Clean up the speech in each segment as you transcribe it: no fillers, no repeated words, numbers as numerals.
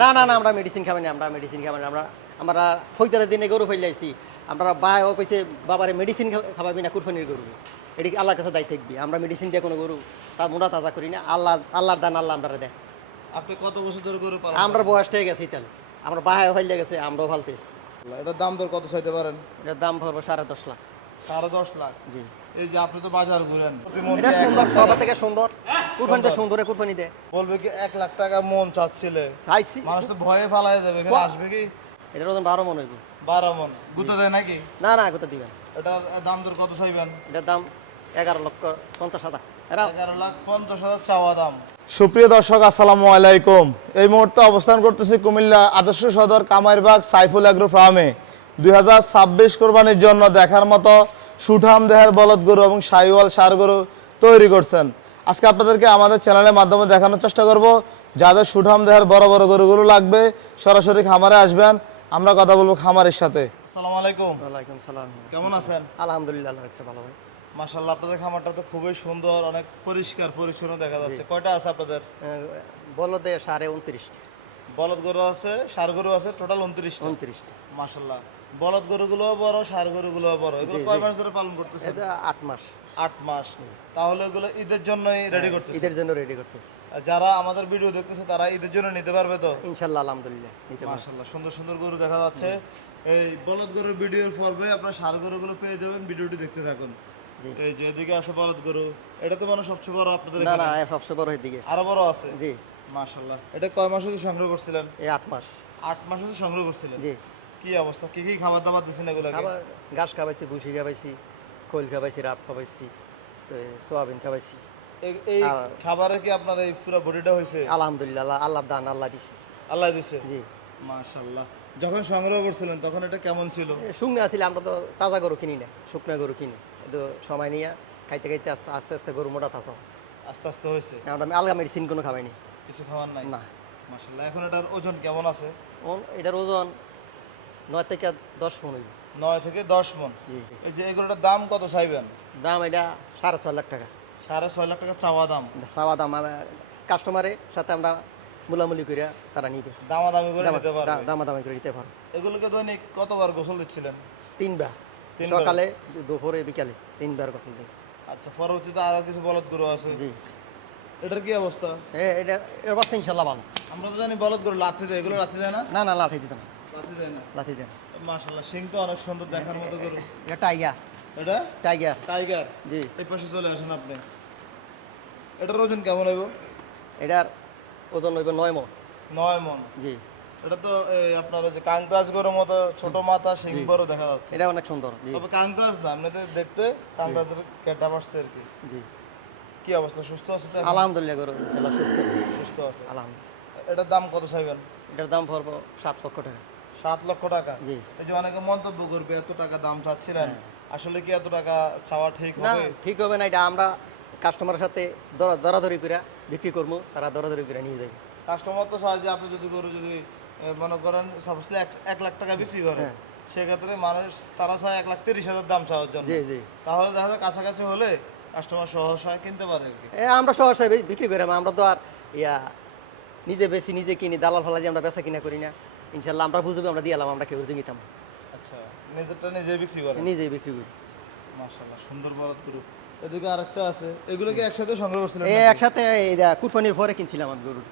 না না না আমরা মেডিসিন খাবানি, আমরা মেডিসিন খাবানি। আমরা ফৈতালের দিনে গরু ফেলাইছি। আমরা বাই ও কইছে বাবারে মেডিসিন খাওয়াবি না কুরবানির গরু। এটি আল্লাহর কাছে দায় থাকবি। আমরা মেডিসিন দিয়ে কোনো গরু তার মোটা তাজা করি না। আল্লাহর দান আল্লাহ আমরা দেয়। আপনি কত বছর ধরে গরু পালন আমরা বয়সটা হয়ে গেছি তাহলে। আমরা বাহায় ফেলে গেছে, আমরাও ফালতেছি। করেন? এটার দাম দর কত চাইতে পারেন? এটার দাম পড়বো 10.5 লাখ। 10.5 লাখ। জি। এই যে আপনি তো বাজার ঘুরেন, প্রতি মন এটা কি 1 সুন্দর, লাখ টাকা? সবার থেকে সুন্দর। কুরবানিতে সুন্দরে কুরবানি দেয়। বলবে কি 1 লাখ টাকা মন চাচ্ছিলে? চাইছি। মানুষ তো ভয়ে ফালাই দেবে, এখানে আসবে কি? এটার ওজন 12 মন হইব। 12 মন গুঁতো দেয় নাকি? না না কোথা দিবেন। এটার দাম দর কত চাইবেন? এটার দাম 11,50,000। এরা 11,50,000 চাওয়া দাম। সুপ্রিয় দর্শক, আসসালামু আলাইকুম। এই মুহূর্তে অবস্থান করতেছি কুমিল্লা আদর্শ সদর কামারবাগ সাইফুল এগ্রো ফার্মে। 2026 কোরবানির জন্য দেখার মতো সুঠাম দেহের বলদ গরু এবং শাহিওয়াল ষাঁড় গরু তৈরি করছেন। আজকে আপনাদেরকে আমাদের চ্যানেলের মাধ্যমে দেখানোর চেষ্টা করব। যাদের সুঠাম দেহের বড় বড় গরুগুলো লাগবে সরাসরি খামারে আসবেন, আমরা কথা বলবো খামারের সাথে। আসসালামু আলাইকুম। ওয়ালাইকুম সালাম। কেমন আছেন? আলহামদুলিল্লাহ, আল্লাহ রাখছে ভালো ভাই। মাশাআল্লাহ, আপনাদের খামারটা তো খুবই সুন্দর, অনেক পরিষ্কার পরিচ্ছন্ন দেখা যাচ্ছে। কয়টা আছে আপনাদের? বলদে 29.5টা। বলদ গরু আছে, ষাঁড় গরু আছে, টোটাল 29টা। 29টা। মাশাআল্লাহ, বলদ গরুগুলোও বড়, ষাঁড় গরুগুলোও বড়। এগুলো জি, কয় জি। মাস ধরে পালন করতেছেন? এটা 8 মাস। 8 মাস। তাহলে এগুলো ঈদের জন্যই রেডি করতেছেন? ঈদের জন্য রেডি করতেছি আর যারা আমাদের ভিডিও দেখতেছে তারা ঈদের জন্য নিতে পারবে তো? ইনশাআল্লাহ, আলহামদুলিল্লাহ নিতে পারবো। মাশাআল্লাহ, সুন্দর সুন্দর গরু দেখা যাচ্ছে। এই বলদ গরুর ভিডিওর পর্বে আপনার ষাঁড় গরুগুলো পেয়ে যাবেন, ভিডিওটি দেখতে থাকুন। জি। এই যে এদিকে আছে বলদ গরু, এটা তো মানে সবচেয়ে বড় আপনাদের না এখানে? না, সবচেয়ে বড় এদিকে। আরো বড় আছে? জি। মাশাআল্লাহ। এটা কয় মাস হতে সংগ্রহ করছিলেন? এই 8 মাস। 8 মাস হতে সংগ্রহ করছিলেন? জি। কি অবস্থা, কি কি খাবার দাবার দিচ্ছেন এগুলোকে? খাবার ঘাস খাওয়াইছি, ভুসি খাওয়াইছি, খোল খাওয়াইছি, রাব খাওয়াইছি, তো সোয়াবিন খাওয়াইছি। এই আর- খাবারে কি আপনার এই পুরো বডিটা হয়েছে? আলহামদুলিল্লাহ, আল্লাহ দান আল্লাহ দিছি। আল্লাহ দিছে। জি। মাশাআল্লাহ। যখন সংগ্রহ করছিলেন তখন এটা কেমন ছিল? শুকনো আসলে আমরা তো তাজা গরু কিনি না, শুকনো গরু কিনি। কিন্তু সময় নিয়ে খাইতে খাইতে আস্তে আস্তে আস্তে গরু মোটা তাজা। আস্তে আস্তে হয়েছে? আমরা আলগা মেডিসিন কোনো খাবাইনি। কিছু খাবার নাই? না। মাশাআল্লাহ। এখন এটার ওজন কেমন আছে? এটার ওজন 9 থেকে 10 মন হইব। 9 থেকে 10 মণ। জি। এই যে এগুলোটার দাম কত চাইবেন? দাম এটা 6.5 লাখ টাকা। 6.5 লাখ টাকা চাওয়া দাম। চাওয়া দাম কাস্টমারের সাথে আমরা মুলামুলি করে তারা নিবে। দামাদামি করে নিতে পারবে? দামাদামি করে নিতে পারো। এগুলোকে দৈনিক কতবার গোসল দিচ্ছিলেন? 3 বার। 3 বার? সকালে, দুপুরে, বিকালে 3 বার গোসল দিই। আচ্ছা, পরবর্তীতে আরো কিছু বলদ গরু আছে? জি। এটার কি অবস্থা? এর অবস্থা ইনশাল্লাহ ভালো। আমরা তো জানি বলদ গরু লাথি দেয়, এগুলো লাথি দেয় না? না না, লাথি দিত না। লাথি দেয় না। লাথি দেন। মাশাআল্লাহ, সিং তো অনেক সুন্দর দেখার মতো গরু। এটা টাইগার। এটা টাইগার। টাইগার। জি। এই পাশে চলে আসেন আপনি। এটার ওজন কেমন হইব? এটার ওজন হইব 9 মণ। 9 মণ। জি। এটা তো এই আপনার ওই যে কাংক্রাস গরুর মতো ছোট মাথা, সিং বড় দেখা যাচ্ছে। এটা অনেক সুন্দর। জি। তবে কাংক্রাস না, এমনিতে দেখতে কাংক্রাসের ক্যাটাপ আসছে আর কি। জি। কি অবস্থা, সুস্থ আছে তো এখন? আলহামদুলিল্লাহ, গরু ইনশাল্লাহ সুস্থ। সুস্থ আছে। আলহামদুলিল্লাহ। এটার দাম কত চাইবেন? এটার দাম পড়বো 7 লক্ষ টাকা। 7 লক্ষ টাকা? জি। এই যে অনেকে মন্তব্য করবে এত টাকা দাম চাচ্ছিলেন, আসলে কি এত টাকা চাওয়া ঠিক না, হবে? ঠিক হবে না। এটা আমরা কাস্টমারের সাথে দরাদরি করে বিক্রি করবো, তারা দরাদরি করে নিয়ে যাবে। কাস্টমার তো চায় যে আপনি যদি গরু যদি মনে করেন সাপোজলি 1 লাখ টাকা বিক্রি করেন, হ্যাঁ। সেক্ষেত্রে মানুষ তারা চায় 1,30,000 দাম চাওয়ার জন্য। জি জি। তাহলে দেখা যায় কাছাকাছি হলে কাস্টমার সহজ হয়, কিনতে পারে আর কি। আমরা সহসায় বিক্রি করি। আমরা তো আর নিজে বেশি নিজে কিনি, দালাল ফালা দিয়ে আমরা বেচা কিনা করি না। ইনশাল্লাহ আমরা বুঝবো, আমরা দিয়ে এলাম, আমরা কেউ নিতাম। আচ্ছা, নিজেরটা নিজে বিক্রি করেন? নিজেই বিক্রি করি। মাশাআল্লাহ, সুন্দর বলদ গরু। এদিকে আরেকটা আছে, এগুলো কি একসাথে সংগ্রহ করছিলেন? একসাথে কুরবানির পরে কিনছিলাম আমি গরু।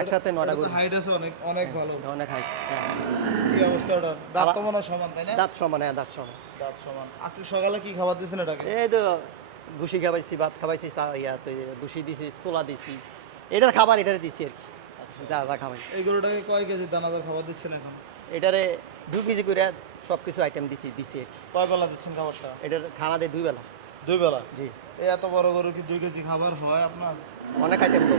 একসাথে 9টা গরু। হাইট আছে অনেক, অনেক ভালো। অনেক হাইট। কি অবস্থা ওটার? দাঁত তো মনে হয় সমান, তাই না? দাঁত সমান, দাঁত সমান। দাঁত সমান। আজকে সকালে কি খাবার দিয়েছেন এটাকে? এই তো ভুসি খাবাইছি, ভাত খাবাইছি, ভুসি দিছি, ছোলা দিছি। এটার খাবার এটারে দিছি আর কি। যা যা খাবাই। এই গরুটাকে কয় কেজি দানাদার খাবার দিচ্ছেন এখন? এটারে 2 কেজি করে সব কিছু আইটেম দিছি আর কি। কয় বেলা দিচ্ছেন খাবারটা? এটার খানা দেয় 2 বেলা। 2 বেলা? জি। এই এত বড় গরু কি 2 কেজি খাবার হয় আপনার? অনেক আইটেম তো।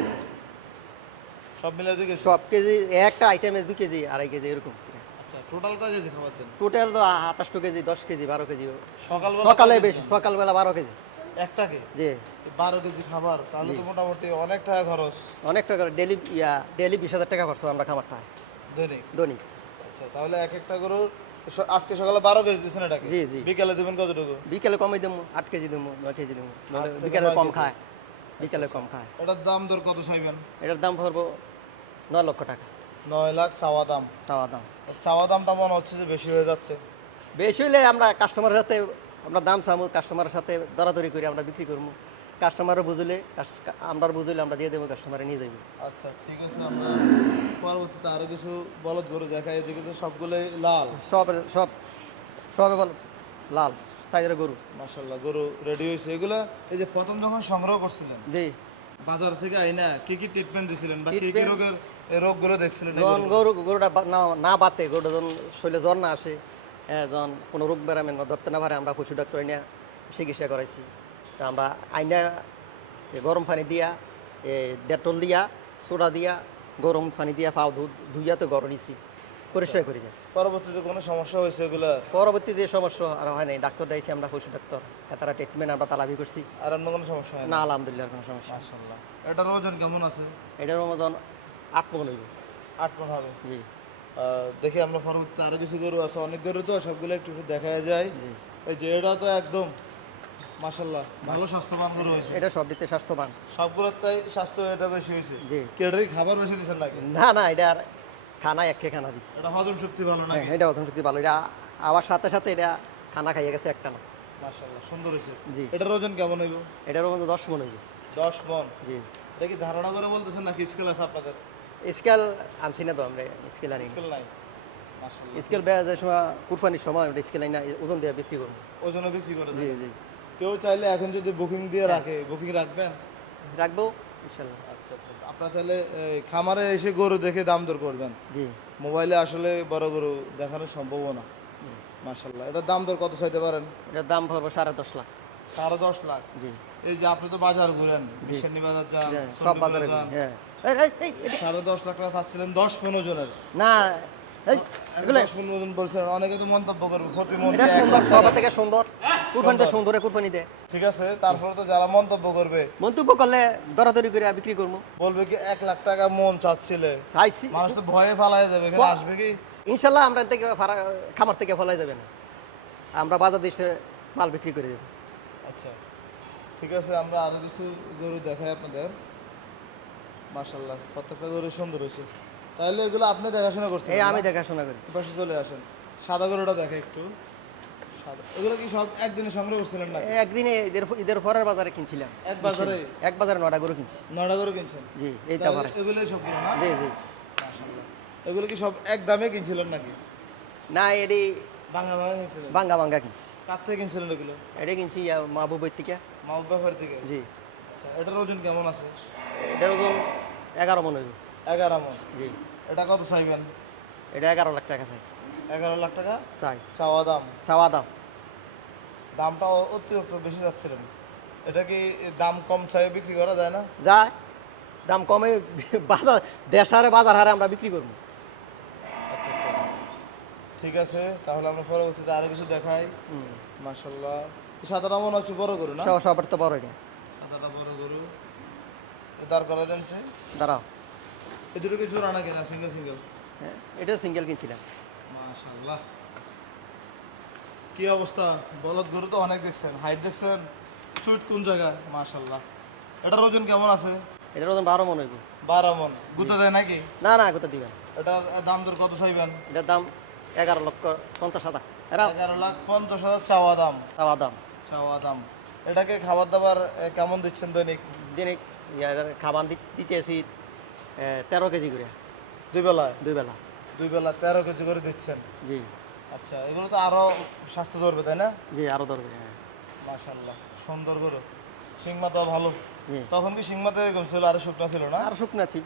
সব মিলে 2 কেজি? সব কেজি একটা আইটেমে 2 কেজি, 2.5 কেজি এরকম। আচ্ছা, টোটাল কয় কেজি খাবার দেন? টোটাল তো 28 কেজি, 10 কেজি, 12 কেজি। সকালবেলা সকালে কয় কেজি বেশি, দেন? সকালবেলা 12 কেজি। একটাকে? জি। 12 কেজি খাবার, তাহলে তো মোটামুটি অনেক টাকা খরচ। অনেক টাকা। ডেলি 20,000 টাকা খরচ আমরা খামারটা দৈনিক? দৈনিক। আচ্ছা, তাহলে এক একটা গরুর আজকে সকালে 12 কেজি দিচ্ছেন এটাকে? জি জি। বিকালে দেবেন কতটুকু? বিকেলে কমই দেবো, 8 কেজি দেবো, 9 কেজি দেবো। 8 থেকে বিকেলে 9 কম কেজি। খায়। বিকেলে কম খায়। এটার দাম দর কত চাইবেন? এটার দাম পড়বো 9 লক্ষ টাকা। 9 লাখ চাওয়া দাম। চাওয়া দাম। চাওয়া দামটা মনে হচ্ছে যে বেশি হয়ে যাচ্ছে। বেশি হইলে আমরা কাস্টমারের সাথে আমরা দাম চামু, কাস্টমারের সাথে দরাদরি করে আমরা বিক্রি করবো। কাস্টমারও বুঝলে আমরা বুঝলে আমরা দিয়ে দেবো, কাস্টমারে নিয়ে যাইব। আচ্ছা ঠিক আছে, আমরা পরবর্তীতে আরো কিছু বলদ গরু দেখাই। এদিকে তো সবগুলোই লাল। সব সব সবে বল লাল সাইজের গরু। মাশাআল্লাহ, গরু রেডি হয়েছে। এগুলা এই যে প্রথম যখন সংগ্রহ করছিলেন জি, বাজার থেকে আইনা কি কি ট্রিটমেন্ট দিছিলেন বা কি কি Treatment? রোগের এই রোগগুলো দেখছিলেন? যখন গরুটা না বাতে, গরুটা যখন শরীরে জ্বর না আসে, হ্যাঁ, যখন কোনো রোগ ব্যারামে ধরতে না পারে, আমরা পশু ডাক্তার নিয়ে চিকিৎসা করাইছি। তা আমরা আইনা গরম পানি দিয়া, ডেটল দিয়া, সোডা দিয়া, গরম পানি দিয়া পাও ধুইয়া তো গরম দিছি, পরিষ্কার করে যায়। পরবর্তীতে কোনো সমস্যা হয়েছে এগুলা? পরবর্তী যে সমস্যা আর হয় নাই, ডাক্তার দিয়েছি আমরা, পশু ডাক্তার, তারা ট্রিটমেন্ট আমরা তালাবি করছি। আর অন্য কোনো সমস্যা হয় না, আলহামদুলিল্লাহ কোনো সমস্যা। মাশাআল্লাহ। এটার ওজন কেমন আছে? এটার মতন 8 মন হইব। 8 মণ হবে। জি দেখি আমরা পরবর্তীতে আরো কিছু গরু আছে, অনেক গরু তো, সবগুলো একটু একটু দেখা যায়। জি। এই যে এটা তো একদম মাশাআল্লাহ ভালো স্বাস্থ্যবান গরু হয়েছে। এটা সব দিতে স্বাস্থ্যবান। সবগুলোর তাই স্বাস্থ্য এটা বেশি হয়েছে। জি। কেটারি খাবার বেশি দিচ্ছেন নাকি? না না, এটা আর খানা এক খানা দিচ্ছে। এটা হজম শক্তি ভালো নাকি? হ্যাঁ, এটা হজম শক্তি ভালো। এটা আবার সাথে সাথে এটা খানা খাইয়ে গেছে একটা না। মাশাআল্লাহ সুন্দর হয়েছে। জি। এটার ওজন কেমন হইব? এটার মধ্যে 10 মন হইবে। 10 মণ। জি। এটা কি ধারণা করে বলতেছেন নাকি স্কেল আছে আপনাদের? স্কেল আনছি না তো আমরা, স্কেল আনি। স্কেল নাই। মাশাআল্লাহ। স্কেল বেয়া যায় সময়, কুরবানির সময় ওটা স্কেল আনি না, ওজন দিয়ে বিক্রি করবো। ওজনে বিক্রি করে জি দেন? জি। কেউ চাইলে এখন যদি বুকিং দিয়ে রাখে, বুকিং রাখবেন? রাখবো ইনশাল্লাহ। আচ্ছা আচ্ছা, আপনারা চাইলে এই খামারে এসে গরু দেখে দাম দর করবেন। জি। মোবাইলে আসলে বড় গরু দেখানো সম্ভব না। মাশাআল্লাহ। এটার দাম দর কত চাইতে পারেন? এটার দাম পড়বে 10.5 লাখ। 10.5 লাখ। জি। এই যে আপনি তো বাজার ঘুরেন, বিশানি বাজার যান, হ্যাঁ, সব চণ্ডীপুরে বাজারে যান, হ্যাঁ। 10.5 লাখ টাকা চাচ্ছিলেন 10-15 জনের। না, এই এগুলো 10-15 জন বলছেন, অনেকে তো মন্তব্য করবে প্রতি মন এটা 1 সুন্দর, লাখ সবার টাকা। থেকে সুন্দর। কুরবানিতে সুন্দরে কুরবানি দেয়। ঠিক আছে, তারপরে তো যারা মন্তব্য করবে মন্তব্য করলে দরাদরি করে বিক্রি করবো। বলবে কি 1 লাখ টাকা মন চাচ্ছিলে, চাইছি মানুষ তো ভয়ে ফালায় যাবে, এখানে আসবে কি? ইনশাল্লাহ আমরা থেকে খামার থেকে ফলাই যাবে না, আমরা বাজার দেশে মাল বিক্রি করে দেবো। আচ্ছা ঠিক আছে, আমরা আরো কিছু গরু দেখাই আপনাদের। মাশাআল্লাহ প্রত্যেকটা গরু সুন্দর হয়েছে। তাহলে এগুলো আপনি দেখাশোনা করছেন? এই আমি দেখাশোনা করি। এই পাশে চলে আসেন, সাদা গরুটা দেখে একটু। সাদা এগুলো কি সব একদিনে সংগ্রহ করছিলেন না? একদিনে ঈদের পরের বাজারে কিনছিলাম। এক বাজারে? এক বাজারে 9টা গরু কিনছি। 9টা গরু কিনছেন? জি, এইটা তাহলে পারে। এগুলোই সবগুলো না? জি জি। মাশাআল্লাহ। এগুলো কি সব এক দামে কিনছিলেন নাকি? না, এটি ভাঙা ভাঙা কিনছিলেন? ভাঙ্গা কিনছি। কার থেকে কিনছিলেন এগুলো? এটা কিনছি মাহবুবের থেকে। মাহবুব ব্যাপার থেকে? জি। আচ্ছা, এটার ওজন কেমন আছে? এটার ওজন 11 মন হইব। 11 মণ। জি। এটা কত চাইবেন? এটা 11 লাখ টাকা চাই। 11 লাখ টাকা চাই চাওয়া দাম। চাওয়া দাম। দামটা অতিরিক্ত বেশি যাচ্ছিলেন। এটা কি দাম কম চাই বিক্রি করা যায় না? যায়, দাম কমে বাজার, দেশ হারে বাজার হারে আমরা বিক্রি করবো। আচ্ছা আচ্ছা ঠিক আছে, তাহলে আমরা পরবর্তীতে আরো কিছু দেখাই। মাশাআল্লাহ। সাদাটা মনে হচ্ছে বড় গরু না? সবার তো বড় এটা। সাদাটা বড় গরু। দাঁড় করা যাচ্ছে। দাঁড়াও, এই দুটো কি জোড়া নাকি না সিঙ্গেল সিঙ্গেল? হ্যাঁ, এটা সিঙ্গেল কিনছিলাম। মাশাআল্লাহ। কি অবস্থা, বলদ গরু তো অনেক দেখছেন, হাইট দেখছেন, চুট কোন জায়গায়? মাশাআল্লাহ। এটার ওজন কেমন আছে? এটার ওজন 12 মন হইব। 12 মণ। গুঁতে দেয় নাকি? না না, কোথা দিবেন? এটার দাম দর কত চাইবেন? এটার দাম 11,50,000 এরা 11,50,000 চাওয়া দাম। চাওয়া দাম। চাওয়া দাম। এটাকে খাবার দাবার কেমন দিচ্ছেন দৈনিক? দিনে খাবার দিতেছি 13 কেজি করে, দুই বেলায়? 2 বেলা। 2 বেলা 13 কেজি করে দিচ্ছেন। জি আচ্ছা, এগুলো তো আরো স্বাস্থ্য ধরবে তাই না? জি, আরো দরকার। হ্যাঁ মাশাআল্লাহ সুন্দর গরু। সিংমাতা ভালো। জি। তখন কি সিংমাতা এরকম ছিল, আরো শুকনা ছিল না? আর শুকনা ছিল,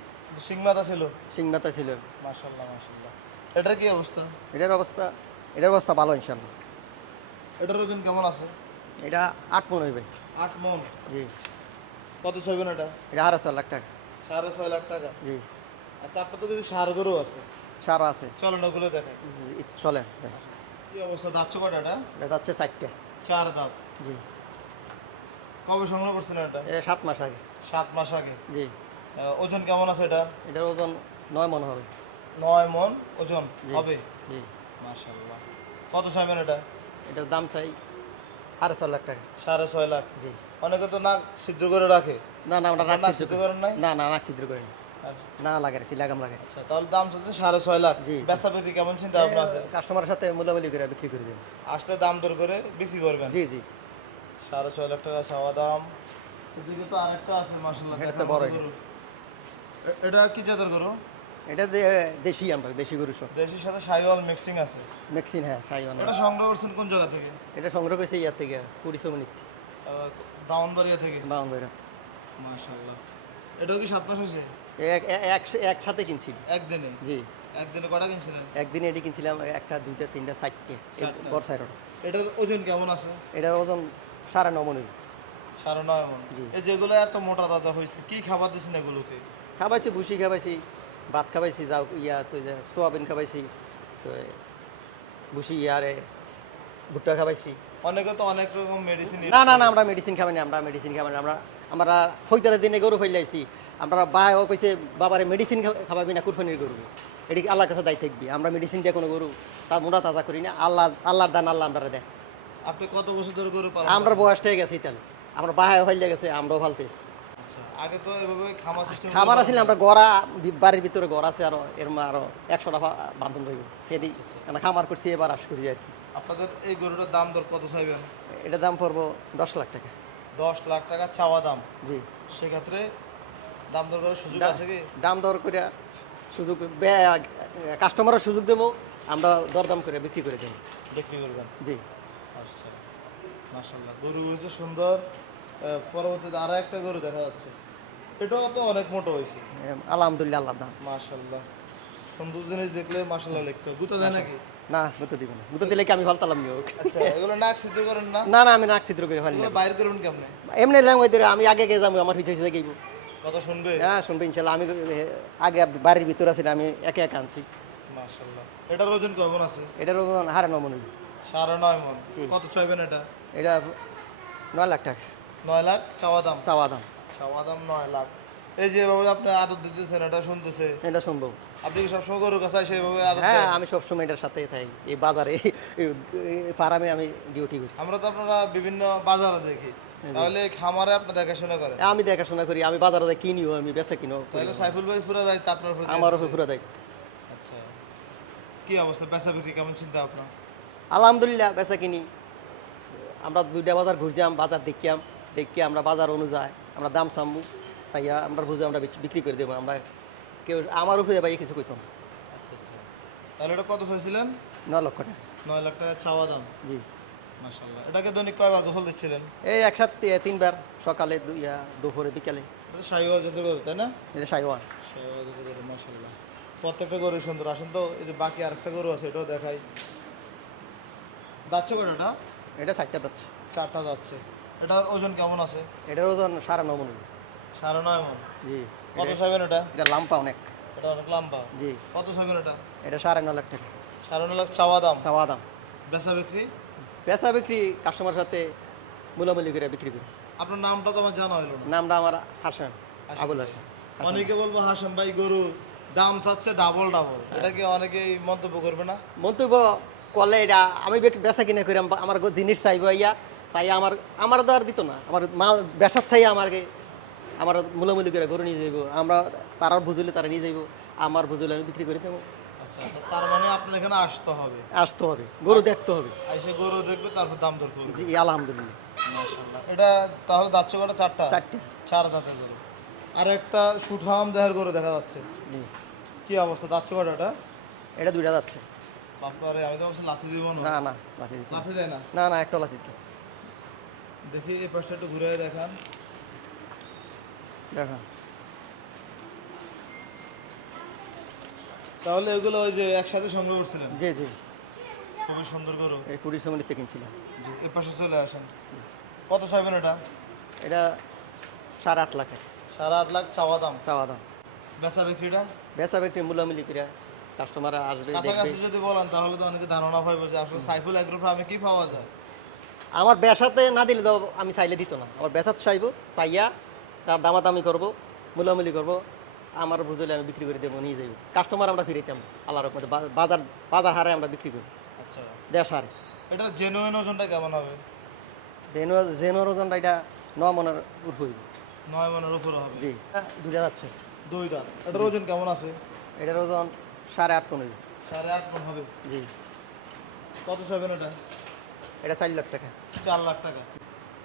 সিংমাতা ছিল। সিংমাতা ছিল। মাশাআল্লাহ মাশাআল্লাহ। এটার কি অবস্থা? এটার অবস্থা ভালো ইনশাল্লাহ। এটার ওজন কেমন আছে? এটা 8 মন হইবে। 8 মণ। জি। কত চাইবেন এটা? এটা 6.5 লাখ টাকা। 6.5 লাখ টাকা। জি। আচ্ছা, আপনার তো কিছু সার গরু আছে, সারও আছে। চলেন ওগুলো দেখাই। চলে। কি অবস্থা, দাচ্ছে কয়টা এটা? এটা হচ্ছে 4টে। 4 দাঁত। জি। কবে সংগ্রহ করছেন এটা? 7 মাস আগে। 7 মাস আগে। জি। ওজন কেমন আছে এটা? এটার ওজন 9 মন হবে। 9 মণ ওজন জি। হবে। জি। মাশাআল্লাহ। কত চাইবেন এটা? এটার দাম চাই 6.5 লাখ টাকা। 6.5 লাখ। জি। অনেকে তো নাক ছিদ্র করে রাখে। না না, আমরা আপনার নাক নাক ছিদ্র ছিদ্র করেন নাই? না না, নাক ছিদ্র করি না। আচ্ছা না লাগাইছি, লাগাম লাগাই। আচ্ছা, তাহলে দাম হচ্ছে 6.5 লাখ। জি। বেচা বিক্রি কেমন চিন্তা ভাবনা আছে? কাস্টমারের সাথে মূলামূলি করে বিক্রি করে দেব। আসলে দাম দর করে বিক্রি করবেন। জি জি। 6.5 লাখ টাকা চাওয়া দাম। এদিকে তো আরেকটা আছে মাশাআল্লাহ, এটা তো দেখার বড় মতো এটা। গরু। এটা কি জাতের গরু? এটা দেশি, আমরা দেশি গরু সব। দেশির সাথে শাহিওয়াল মিক্সিং আছে। মেক্সিন, হ্যাঁ সাইওয়ান। এটা সংগ্রহ করছেন কোন জায়গা থেকে? এটা সংগ্রহ করেছি ইয়ার থেকে 20 মিনিট ব্রাউনবাড়িয়া থেকে। বাউন্ডারি। মাশাআল্লাহ। এটাও কি 7 মাস হয়েছে? একসাথে কিনছি। একদিনে? জি। একদিনে কটা কিনছিলেন? একদিনে এটি কিনছিলাম একটা, দুইটা, তিনটা, চারটে। চারটা। বড় সাইড। এটার ওজন কেমন আছে? এটার ওজন 9.5 মন। 9.5 মণ। জি। এই যেগুলো এত মোটা তাজা হয়েছে, কি খাবার দিচ্ছেন এগুলোকে? খাবাইছি ভুসি, খাবাইছি ভাত, খাবাইছি যাও ইয়া তো সোয়াবিন খাবাইছি, তো ভুসি ইয়ারে ভুট্টা খাবাইছি। অনেকে তো অনেক রকম মেডিসিন। না না না, আমরা মেডিসিন খাবাই না, আমরা মেডিসিন খাবাই না। আমরা ফৈতারের দিনে গরু ফেলাইছি। আমরা ও কইছে বাবারে মেডিসিন খাবাবি না, কুরবানির গরু এটি আল্লাহর কাছে দায় থাকবি। আমরা মেডিসিন দিয়ে কোনো গরু তা মোটা তাজা করি না। আল্লাহর দান আল্লাহ আমরা দেয়। আপনি কত বছর ধরে গরু পালন আমরা করেন? বয়সটা হয়ে গেছি তাহলে, আমরা বাহায় ফেলে গেছে, আমরাও ফালতেছি। আচ্ছা, আগে তো এভাবে খামার সিস্টেম। খাবার আছে না, আমরা গড়া বাড়ির ভিতরে ঘর আছে আরো, এর আরো 100টা বান্ধন রইব সেটি। আমরা খামার করছি, এবার আস করি আর কি। আপনাদের এই গরুটার দাম দর কত চাইবেন? এটা দাম পড়বো 10 লাখ টাকা। 10 লাখ টাকা চাওয়া দাম। জি। সেক্ষেত্রে দাম দর করার সুযোগ আছে কি? দাম দর করে সুযোগ, কাস্টমারের সুযোগ দেবো, আমরা দরদাম করে বিক্রি করে দেবো। বিক্রি করবেন? জি। আচ্ছা, মাশাআল্লাহ, গরু হয়েছে সুন্দর। পরবর্তীতে আরো একটা গরু দেখা যাচ্ছে, এটাও তো অনেক মোটো হয়েছে। আলহামদুলিল্লাহ, আল্লাহ দাম। মাশাআল্লাহ, সুন্দর জিনিস দেখলে মাশাআল্লাহ লিখতে হয়। গুতা দেয় নাকি? না, গুতো দিব না, গুতো দিলে কি আমি ফালতালাম নি হোক। আচ্ছা, এগুলো নাক সিদ্ধ করেন না? না না, আমি নাক ছিদ্র করে ফেলি না। এগুলো বাইর করবেন কেমনে? এমনি ল্যাঙ্গুয়েজ আমি আগে যাবো, আমার পিছিয়ে পিছিয়ে গেইব। কথা শুনবে? হ্যাঁ শুনবে ইনশাল্লাহ। আমি আগে বাড়ির ভিতরে আছি, আমি একে একা আনছি। মাশাআল্লাহ। এটার ওজন কেমন আছে? এটার ওজন 9.5 মন। 9.5 মণ। জি। কত চাইবেন এটা? এটা 9 লাখ টাকা 9 লাখ চাওয়া দাম। চাওয়া দাম। চাওয়া দাম 9 লাখ। এই যে এভাবে আপনি আদর দিতেছেন, এটা শুনতেছে। এটা সম্ভব। আপনি কি সবসময় গরুর কাছে সেভাবে আদর হ্যাঁ, দেন? আমি সবসময় এটার সাথে থাকি। এই বাজারে, এই ফার্মে আমি ডিউটি করি। আমরা তো আপনারা বিভিন্ন বাজারে দেখি, তাহলে খামারে আপনি দেখাশোনা করেন? আমি দেখাশোনা করি, আমি বাজারে যাই কিনিও, আমি বেচা কিনো করি। তাহলে সাইফুল ভাই পুরো দায়িত্ব আপনার উপর দিয়ে আমার দিছে। উপর পুরো দেয়। আচ্ছা, কি অবস্থা, বেচা বিক্রি কেমন চিন্তা আপনার? আলহামদুলিল্লাহ, বেচা কিনি। আমরা 2টা বাজার ঘুরছিলাম, বাজার দেখিয়াম, দেখি আমরা বাজার অনুযায়ী আমরা দাম সামবো, চাইয়া আমরা বুঝে আমরা বিক্রি করে দেবো। আমরা কেউ আমার উপরে ভাই কিছু কইতাম। আচ্ছা আচ্ছা, তাহলে এটা কত চাইছিলেন? 9 লক্ষ টাকা। 9 লাখ টাকা চাওয়া দাম। জি। মাশাআল্লাহ। এটাকে দৈনিক কয়বার গোসল দিচ্ছিলেন? এই একসাথে 3বার, সকালে, দুপুরে, বিকালে। এটা শাহিওয়াল জাতের গরু, তাই না? এটা সাইওয়ান। শাহিওয়াল জাতের গরু, মাশাআল্লাহ। প্রত্যেকটা গরু সুন্দর। আসেন তো, এই যে বাকি আরেকটা গরু আছে, এটাও দেখাই। যাচ্ছে কয়টা? এটা 4টা যাচ্ছে। 4টা যাচ্ছে। এটার ওজন কেমন আছে? এটার ওজন 9.5 মন। 9.5 মণ। জি। কত চাইবেন এটা? এটা লাম্পা অনেক। এটা অনেক লম্বা। জি। কত চাইবেন এটা? এটা 9.5 লাখ টাকা 9.5 লাখ চাওয়া দাম। চাওয়া দাম। বেচা বিক্রি? বেচা বিক্রি কাস্টমার সাথে মূলামূলি করে বিক্রি করি। আপনার নামটা তো আমার জানা হলো না। নামটা আমার হাসান, আবুল হাসান। অনেকে বলবো হাসান ভাই গরু দাম চাচ্ছে ডাবল ডাবল, এটা কি অনেকেই মন্তব্য করবে না? মন্তব্য করলে এটা আমি বেচা কিনে করি, আমার জিনিস চাইবো ইয়া চাই, আমার তো আর দিত না, আমার মাল বেচার চাই আমাকে, আমার মূলামূলি করে গরু নিয়ে যাইব। আমরা তারা বুঝলে তারা নিয়ে যাইব, আমার বুঝলে আমি বিক্রি করে দেবো। আচ্ছা, তো তার মানে আপনার এখানে আসতে হবে, আসতে হবে, গরু দেখতে হবে। এসে গরু দেখবে, তারপর দাম দর করবে। জি, আলহামদুলিল্লাহ। মাশাআল্লাহ। এটা তাহলে যাচ্ছে কটা? 4টা? 4টে। 4 দাঁতের গরু। আর একটা সুঠাম দেহের গরু দেখা যাচ্ছে, জি। কি অবস্থা, যাচ্ছে কটা এটা? এটা 2টা যাচ্ছে। বাপারে, আমি তো অবশ্য লাথি দিব না। না না, লাথি দিতে না। লাথি দেয় না? না না, একটা লাথি দিতে। দেখি এই পাশটা একটু ঘুরে দেখান। দেখা। তাহলে এগুলো ওই যে একসাথে সংগ্রহ করছিলেন? জি জি। খুবই সুন্দর গরু। এই 20 মিনিট থেকে কিনছিলাম। জি, এ পাশে চলে আসেন। কত চাইবেন এটা? এটা 8.5 লাখ টাকা 8.5 লাখ চাওয়া দাম। চাওয়া দাম। বেচা বিক্রিটা? বেচা বিক্রি মূলামূলি করে কাস্টমার আসবে, দেখবে। কাছাকাছি যদি বলেন তাহলে তো অনেকে ধারণা পাইবে যে আসলে সাইফুল এগ্রো ফার্মে কি পাওয়া যায়। আমার বেচাতে না দিলে তো আমি চাইলে দিত না। আমার বেচাতে চাইবো, চাইয়া তার দামাদামি করবো, মূলামূলি করবো, আমার বুঝলে আমি বিক্রি করে দেবো, নিয়ে যাইব। কাস্টমার আমরা ফিরাইতাম আল্লাহর রহমতে, বাজার হারে আমরা বিক্রি করি, আচ্ছা, দেশ হারে। এটার জেনুইন ওজনটা কেমন হবে? জেনুয়ার ওজনটা এটা 9 মনের উপর হইব। 9 মনের উপরে হবে। জি। 2টা যাচ্ছে। দুই দাঁত। এটার ওজন কেমন আছে? এটার ওজন 8.5 টন হইবে। 8.5 মণ হবে। জি। কত চাইবেন এটা? এটা 4 লাখ টাকা। 4 লাখ টাকা।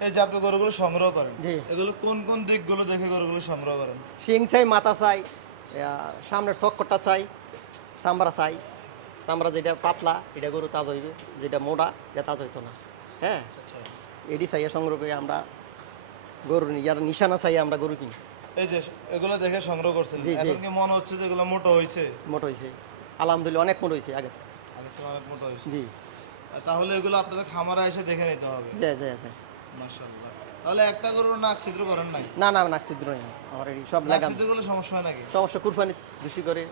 এই যে আপনি গরুগুলো সংগ্রহ করেন, জি। এগুলো কোন কোন দিকগুলো দেখে গরুগুলো সংগ্রহ করেন? শিং চাই, মাথা চাই, সামনের চক্করটা চাই, চামড়া চাই। চামড়া যেটা পাতলা এটা গরু তাজ হইবে, যেটা মোটা এটা তাজ হইতো না। হ্যাঁ, আচ্ছা। এডি চাইয়া সংগ্রহ করে আমরা গরু ইয়ার নিশানা চাই আমরা গরু কিনি। এই যে এগুলো দেখে সংগ্রহ করছেন, জি, জি। এখন কি মনে হচ্ছে যে এগুলো মোটা হয়েছে? মোট হয়েছে আলহামদুলিল্লাহ, অনেক মোট হয়েছে আগে। আগে থেকে অনেক মোটা হয়েছে। জি। তাহলে এগুলো আপনাদের খামারে এসে দেখে নিতে হবে। জি জি জি। মাশাআল্লাহ। তাহলে একটা গরুর নাক ছিদ্র করেন নাই? না না, নাক ছিদ্র নেই আমার, এডি সব নাক লাগাম। ছিদ্রগুলো সমস্যা হয় নাকি? সমস্যা কুরবানি বেশি করে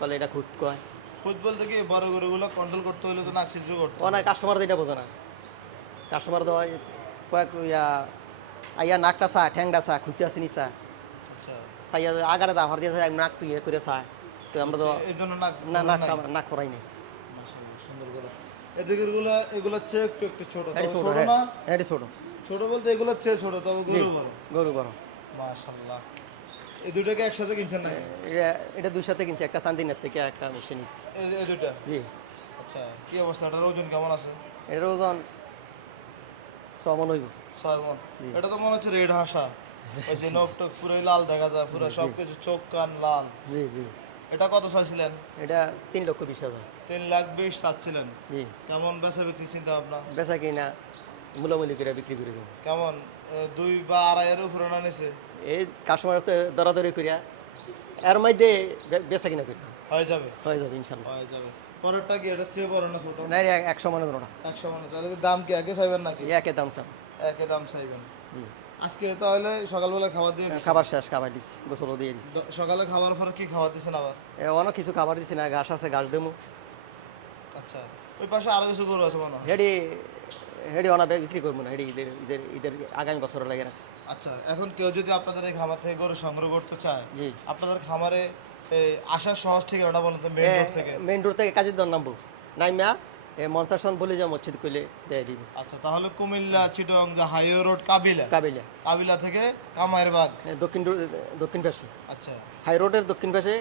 বলে এটা খুদ কয়। খুদ বলতে কি বড় গরুগুলো কন্ট্রোল করতে হলে তো নাক ছিদ্র করতে হবে। অনেক কাস্টমার এটা বোঝে না। কাস্টমার দেওয়া কয়েক আইয়া নাকটা চা, ঠ্যাংটা চা, খুঁজতে আসিনি চা, আচ্ছা। চাইয়া আগারে দা হর দিয়ে নাক তুই করে চায়, তো আমরা তো এই জন্য নাক না করেন নাক নাই? নাক করাই নেই। মাশাআল্লাহ, সুন্দর গরু। এদিকের গুলো এগুলো হচ্ছে একটু একটু ছোট। এটি তবে ছোট, ছোট হ্যাঁ না? এটি ছোট। ছোট বলতে এগুলো চেয়ে ছোট, তবে জি, গরু বড়। গরু বড়। মাশাআল্লাহ। এই দুটোকে একসাথে কিনছেন নাকি? এটা দুই সাথে কিনছি, একটা চান্দিনার থেকে একটা মেশিনি। এই দুইটা? জি। আচ্ছা, কি অবস্থা? এটার ওজন কেমন আছে? এটার ওজন 6 মণ হইব। 6 মণ। জি। এটা তো মনে হচ্ছে রেড হাসা। ওই যে নখ টক পুরোই লাল দেখা যায়, পুরো সবকিছু চোখ কান লাল। জি জি। এটা কত চাইছিলেন? এটা 3,20,000। 3,20,000 চাচ্ছিলেন। জি। কেমন বেচা বিক্রি চিন্তা ভাবনা? বেচা কিনা মূলামূলি করে বিক্রি করে দেবো। কেমন 2 বা 2.5 এর উপরে না নিচে? এই কাস্টমার তো দরাদরি করিয়া এর মধ্যে বেচা কিনা করি হয়ে যাবে? হয়ে যাবে ইনশাল্লাহ। হয়ে যাবে। পরেরটা কি এটা চেয়ে বড় না ছোট? না, 100 মনের ওটা 100 মানে তাহলে কি দাম কি আগে চাইবেন নাকি? একই দাম স্যার। একই দাম চাইবেন। জি। আজকে তাহলে সকালবেলা খাবার দিয়ে দিচ্ছেন? খাবার শেষ, খাবার দিচ্ছি, গোসলও দিয়ে দিচ্ছি। সকালে খাবার পরে কি খাবার দিচ্ছেন আবার? অনেক কিছু খাবার দিচ্ছি না, ঘাস আছে ঘাস দেবো। আচ্ছা, ওই পাশে আরো কিছু গরু আছে মনে হয়। হেডি হেডি অনাবে বিক্রি করবো না, হেডি ঈদের ঈদের ঈদের আগামী বছরে লাগে রাখছি। আচ্ছা, এখন কেউ যদি আপনাদের এই খামার থেকে গরু সংগ্রহ করতে চায়, জি। আপনাদের খামারে এই আসার সহজ ঠিকানাটা বলুন তো, মেইন রোড থেকে। মেইন রোড থেকে কাজের দর নামবো, নাইমা মঞ্চাসন বলে যা মসজিদ করলে দিয়ে দিব। আচ্ছা, তাহলে কুমিল্লা চিটং যে হাইওয়ে রোড কাবিলা, কাবিলা কাবিলা থেকে কামাইরবাগ। দক্ষিণ পাশে, আচ্ছা, হাই রোডের দক্ষিণ পাশে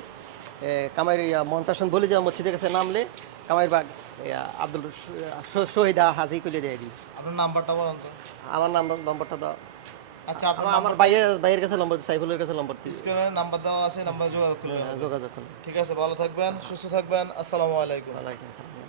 কামাই মঞ্চাসন বলে যাওয়া মসজিদের কাছে নামলে কামাইরবাগ আব্দুল শহীদা হাজি করলে দিয়ে দিই। আপনার নাম্বারটা বলুন তো। আমার নম্বরটা দাও। আচ্ছা, আপনার আমার ভাইয়ের কাছে নম্বর, সাইফুলের কাছে নম্বর দিই, স্ক্রিনে নাম্বার দেওয়া আছে, নাম্বার যোগাযোগ করবেন। যোগাযোগ করুন। ঠিক আছে, ভালো থাকবেন, সুস্থ থাকবেন। আসসালামু আলাইকুম। ওয়ালাইকুম আসসালাম।